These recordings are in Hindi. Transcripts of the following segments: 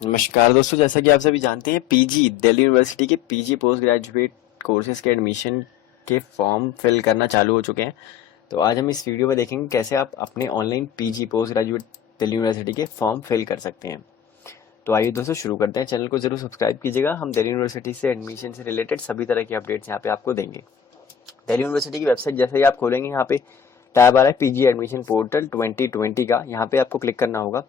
नमस्कार दोस्तों, जैसा कि आप सभी जानते हैं पीजी दिल्ली यूनिवर्सिटी के पीजी पोस्ट ग्रेजुएट कोर्सेज के एडमिशन के फॉर्म फिल करना चालू हो चुके हैं। तो आज हम इस वीडियो में देखेंगे कैसे आप अपने online PG post graduate Delhi university के फॉर्म फिल कर सकते हैं। तो आइए दोस्तों शुरू करते हैं। चैनल को जरूर सब्सक्राइब कीजिएगा। हम दिल्ली यूनिवर्सिटी से एडमिशन से रिलेटेड सभी तरह की अपडेट्स यहाँ पे आपको देंगे। दिल्ली यूनिवर्सिटी की वेबसाइट जैसे ही आप खोलेंगे, यहाँ पे टैब आ रहा है पीजी एडमिशन पोर्टल 2020 का, यहाँ पे आपको क्लिक करना होगा।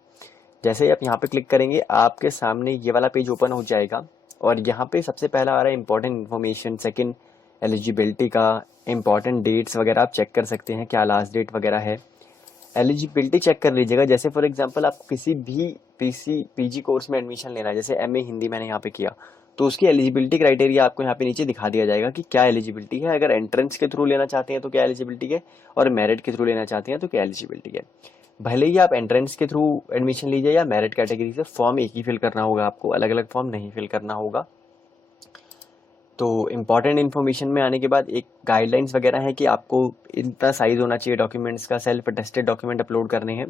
जैसे ही आप यहाँ पे क्लिक करेंगे, आपके सामने ये वाला पेज ओपन हो जाएगा और यहाँ पे सबसे पहला आ रहा है इंपॉर्टेंट इन्फॉर्मेशन, सेकंड एलिजिबिलिटी का इंपॉर्टेंट डेट्स वगैरह आप चेक कर सकते हैं, क्या लास्ट डेट वगैरह है। एलिजिबिलिटी चेक कर लीजिएगा। जैसे फॉर एग्जांपल आपको किसी भी पीजी कोर्स में एडमिशन लेना है, जैसे एमए हिंदी मैंने यहाँ पे किया, तो उसकी एलिजिबिलिटी क्राइटेरिया आपको यहाँ पे नीचे दिखा दिया जाएगा कि क्या एलिजिबिलिटी है। अगर एंट्रेंस के थ्रू लेना चाहते हैं तो क्या एलिजिबिलिटी है, और मेरिट के थ्रू लेना चाहते हैं तो क्या एलिजिबिलिटी है। भले ही आप एंट्रेंस के थ्रू एडमिशन लीजिए या मेरिट कैटेगरी से, फॉर्म एक ही फिल करना होगा आपको, अलग अलग फॉर्म नहीं फिल करना होगा। तो इम्पॉर्टेंट इन्फॉर्मेशन में आने के बाद एक गाइडलाइंस वगैरह है कि आपको इतना साइज होना चाहिए डॉक्यूमेंट्स का, सेल्फ अटेस्टेड डॉक्यूमेंट अपलोड करने हैं।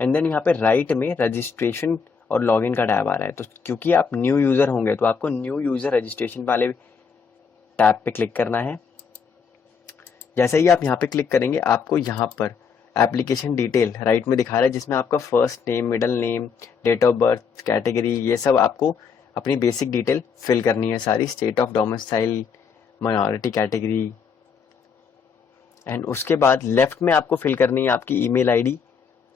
एंड देन यहाँ पे राइट में रजिस्ट्रेशन और लॉगिन का टैब आ रहा है। तो क्योंकि आप न्यू यूज़र होंगे तो आपको न्यू यूज़र रजिस्ट्रेशन वाले टैब पे क्लिक करना है। जैसे ही आप यहाँ पे क्लिक करेंगे, आपको यहाँ पर एप्लीकेशन डिटेल राइट में दिखा रहा है, जिसमें आपका first name, middle name, date of birth, category, ये सब आपको अपनी बेसिक डिटेल फिल करनी है सारी, state of domicile, minority category. And उसके बाद लेफ्ट में आपको फिल करनी है आपकी ईमेल आईडी,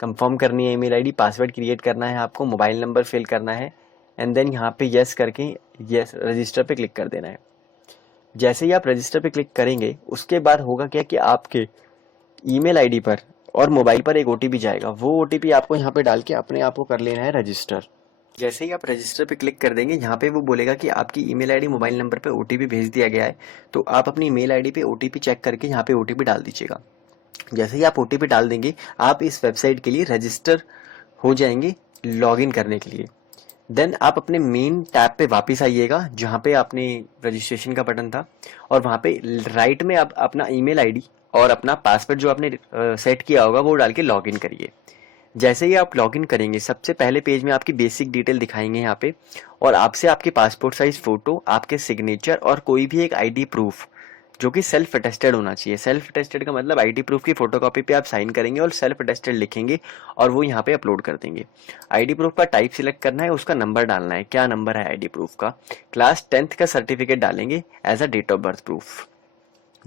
कंफर्म करनी है ईमेल आईडी, पासवर्ड क्रिएट करना है आपको, मोबाइल नंबर फिल करना है। एंड देन यहाँ पे यस करके यस रजिस्टर पे क्लिक कर देना है। जैसे ही आप रजिस्टर पे क्लिक करेंगे, उसके बाद होगा क्या कि आपके ईमेल आईडी पर और मोबाइल पर एक ओटीपी जाएगा। वो ओटीपी आपको यहाँ पे डाल के अपने आप को कर लेना है रजिस्टर। जैसे ही आप रजिस्टर पे क्लिक कर देंगे, यहाँ पे वो बोलेगा कि आपकी ईमेल आईडी, मोबाइल नंबर पे ओटीपी भेज दिया गया है। तो आप अपनी ईमेल आईडी पे ओटीपी चेक करके यहाँ पे ओटीपी डाल दीजिएगा। जैसे ही आप ओटीपी डाल देंगे, आप इस वेबसाइट के लिए रजिस्टर हो जाएंगे लॉगिन करने के लिए। देन आप अपने मेन टैब पे वापस आइएगा जहाँ पे आपने रजिस्ट्रेशन का बटन था, और वहाँ पे राइट में आप अपना ईमेल आईडी और अपना पासवर्ड जो आपने सेट किया होगा वो डाल के लॉगिन करिए। जैसे ही आप लॉगिन करेंगे, सबसे पहले पेज में आपकी बेसिक डिटेल दिखाएंगे यहाँ पे, और आपसे आपके पासपोर्ट साइज फोटो, आपके सिग्नेचर और कोई भी एक आईडी प्रूफ जो कि सेल्फ अटेस्टेड होना चाहिए। सेल्फ अटेस्टेड का मतलब आईडी प्रूफ की फोटोकॉपी पे आप साइन करेंगे और सेल्फ अटेस्टेड लिखेंगे और वो यहाँ पे अपलोड कर देंगे। आईडी प्रूफ का टाइप सिलेक्ट करना है, उसका नंबर डालना है, क्या नंबर है आईडी प्रूफ का। क्लास 10th का सर्टिफिकेट डालेंगे as a date of birth proof.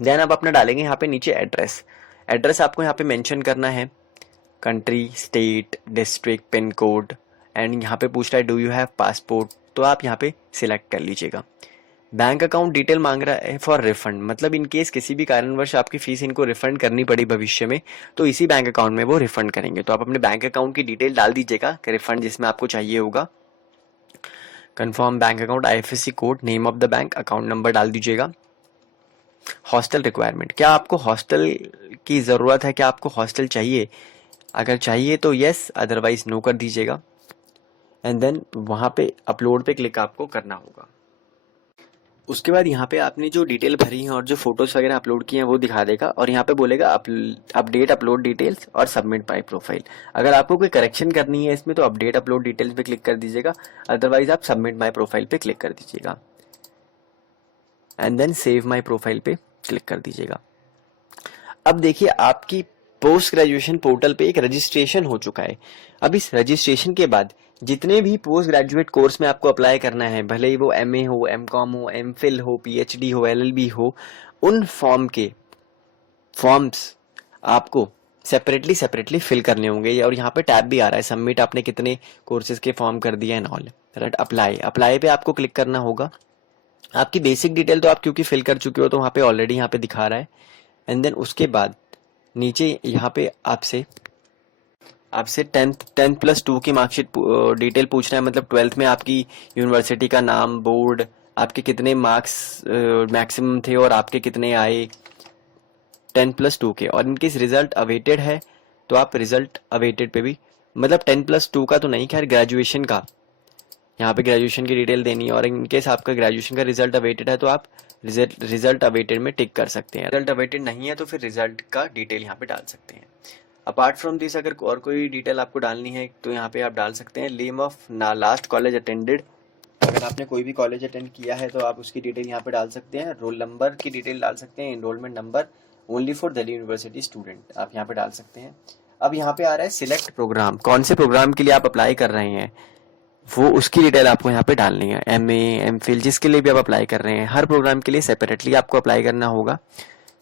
Then आप अपना डालेंगे यहाँ पे नीचे एड्रेस। एड्रेस आपको यहाँ पे मेंशन करना है, country, state, district, pin code. And यहाँ पे पूछ रहा है डू यू हैव पासपोर्ट, तो आप यहाँ पे सिलेक्ट कर लीजिएगा। बैंक अकाउंट डिटेल मांग रहा है फॉर रिफंड, मतलब इन केस किसी भी कारणवश आपकी फीस इनको रिफंड करनी पड़ी भविष्य में, तो इसी बैंक अकाउंट में वो रिफंड करेंगे। तो आप अपने बैंक अकाउंट की डिटेल डाल दीजिएगा, रिफंड जिसमें आपको चाहिए होगा। Confirm bank account, IFSC code, name of the bank, account number डाल दीजिएगा। हॉस्टल रिक्वायरमेंट, क्या आपको हॉस्टल की ज़रूरत है, क्या आपको हॉस्टल चाहिए? अगर चाहिए तो यस, अदरवाइज नो कर दीजिएगा। एंड देन वहाँ पे अपलोड पे क्लिक आपको करना होगा। उसके बाद यहाँ पे आपने जो डिटेल भरी है और जो फोटोज वगैरह अपलोड किए हैं वो दिखा देगा, और यहाँ पे बोलेगा अपडेट अपलोड डिटेल्स और सबमिट माई प्रोफाइल। अगर आपको कोई करेक्शन करनी है इसमें तो अपडेट अपलोड डिटेल्स पे क्लिक कर दीजिएगा, अदरवाइज आप सबमिट माई प्रोफाइल पे क्लिक कर दीजिएगा। And then save my profile पे क्लिक कर दीजिएगा। अब देखिए आपकी पोस्ट ग्रेजुएशन पोर्टल पे एक रजिस्ट्रेशन हो चुका है। अब इस रजिस्ट्रेशन के बाद जितने भी पोस्ट ग्रेजुएट कोर्स में आपको अप्लाई करना है, भले ही वो एमए हो, एमकॉम हो, एमफिल हो, पीएचडी हो, एलएलबी हो, उन फॉर्म के फॉर्म्स आपको सेपरेटली सेपरेटली फिल करने होंगे। और यहाँ पे टैब भी आ रहा है, सबमिट, आपने कितने कोर्सेज के फॉर्म कर दिए and all. Right, apply, apply पे आपको क्लिक करना होगा। आपकी बेसिक डिटेल तो आप क्योंकि फिल कर चुके हो तो वहाँ पे ऑलरेडी यहाँ पे दिखा रहा है। एंड देन उसके बाद नीचे यहाँ पे आपसे आपसे 10+2 की मार्कशीट डिटेल पूछना है, मतलब 12th में आपकी यूनिवर्सिटी का नाम, बोर्ड, आपके कितने मार्क्स मैक्सिमम थे और आपके कितने आए 10+2 के। और इनकेस रिजल्ट अवेटेड है तो आप रिजल्ट अवेटेड पे भी, मतलब 10+2 का तो नहीं, खैर ग्रेजुएशन का यहाँ पे ग्रेजुएशन की डिटेल देनी है। और इनकेस आपका ग्रेजुएशन का रिजल्ट अवेटेड है तो आप रिजल्ट अवेटेड में टिक कर सकते हैं। रिजल्ट अवेटेड नहीं है तो फिर रिजल्ट का डिटेल यहाँ पे डाल सकते हैं। अपार्ट फ्रॉम दिस अगर और कोई डिटेल आपको डालनी है तो यहाँ पे आप डाल सकते हैं name of last college attended. अगर आपने कोई भी कॉलेज अटेंड किया है तो आप उसकी डिटेल यहाँ पे डाल सकते हैं, रोल नंबर की डिटेल डाल सकते हैं, enrolment number only for Delhi university student आप यहाँ पे डाल सकते हैं। अब यहाँ पे आ रहा है सिलेक्ट प्रोग्राम, कौन से प्रोग्राम के लिए आप अप्लाई कर रहे हैं वो उसकी डिटेल आपको यहाँ पे डालनी है। MA MPhil जिसके लिए भी आप अप्लाई कर रहे हैं, हर प्रोग्राम के लिए सेपरेटली आपको अप्लाई करना होगा।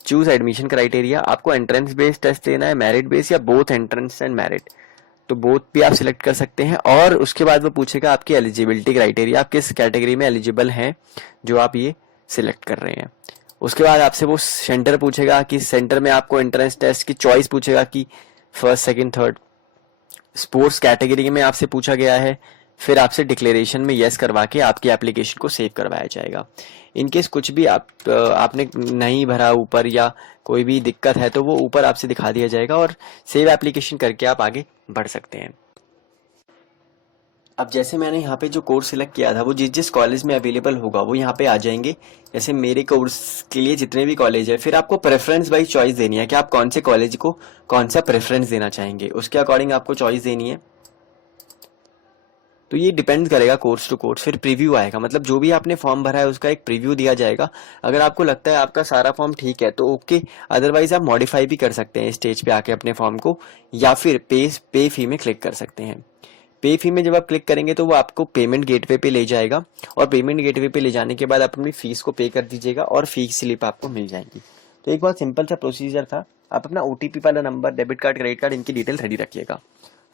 चूज एडमिशन क्राइटेरिया, आपको एंट्रेंस बेस्ड टेस्ट देना है, मेरिट बेस्ड या बोथ एंट्रेंस एंड मेरिट, तो बोथ भी आप सिलेक्ट कर सकते हैं। और उसके बाद वो पूछेगा आपकी एलिजिबिलिटी क्राइटेरिया, आप किस कैटेगरी में एलिजिबल हैं जो आप ये सिलेक्ट कर रहे हैं। उसके बाद आपसे वो सेंटर पूछेगा कि सेंटर में आपको एंट्रेंस टेस्ट की चॉइस पूछेगा कि first second third. Sports category में आपसे पूछा गया है, फिर आपसे डिक्लेरेशन में यस करवा के आपकी एप्लीकेशन को सेव करवाया जाएगा। इनकेस कुछ भी आपने नहीं भरा ऊपर या कोई भी दिक्कत है तो वो ऊपर आपसे दिखा दिया जाएगा और सेव एप्लीकेशन करके आप आगे बढ़ सकते हैं। अब जैसे मैंने यहाँ पे जो कोर्स सिलेक्ट किया था वो जिस जिस कॉलेज में अवेलेबल होगा वो यहाँ पे आ जाएंगे। जैसे मेरे कोर्स के लिए जितने भी कॉलेज है, फिर आपको प्रेफरेंस वाइज चॉइस देनी है कि आप कौन से कॉलेज को कौन सा प्रेफरेंस देना चाहेंगे, उसके अकॉर्डिंग आपको चॉइस देनी है। तो ये डिपेंड करेगा कोर्स टू कोर्स। फिर प्रीव्यू आएगा, मतलब जो भी आपने फॉर्म भरा है उसका एक प्रीव्यू दिया जाएगा। अगर आपको लगता है आपका सारा फॉर्म ठीक है तो ओके, अदरवाइज आप मॉडिफाई भी कर सकते हैं स्टेज पे आके अपने फॉर्म को, या फिर पे फी में क्लिक कर सकते हैं। पे फी में जब आप क्लिक करेंगे तो वो आपको पेमेंट गेटवे पे ले जाएगा और पेमेंट गेटवे पे ले जाने के बाद आप अपनी फीस को पे कर दीजिएगा और फीस स्लिप आपको मिल जाएगी। तो एक बहुत सिंपल सा प्रोसीजर था। आप अपना OTP वाला number, debit card, credit card, इनकी डिटेल रेडी रखिएगा।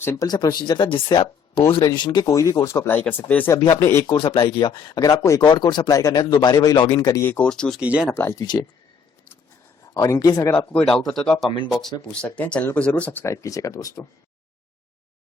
सिंपल सा प्रोसीजर था जिससे आप पोस्ट ग्रेजुएशन के कोई भी कोर्स को अप्लाई कर सकते हैं। जैसे अभी आपने एक कोर्स अप्लाई किया, अगर आपको एक और कोर्स अप्लाई करना है तो दोबारा वही लॉगिन करिए, कोर्स चूज कीजिए एंड अप्लाई कीजिए। और इनकेस अगर आपको कोई डाउट होता है तो आप कमेंट बॉक्स में पूछ सकते हैं। चैनल को जरूर सब्सक्राइब कीजिएगा दोस्तों।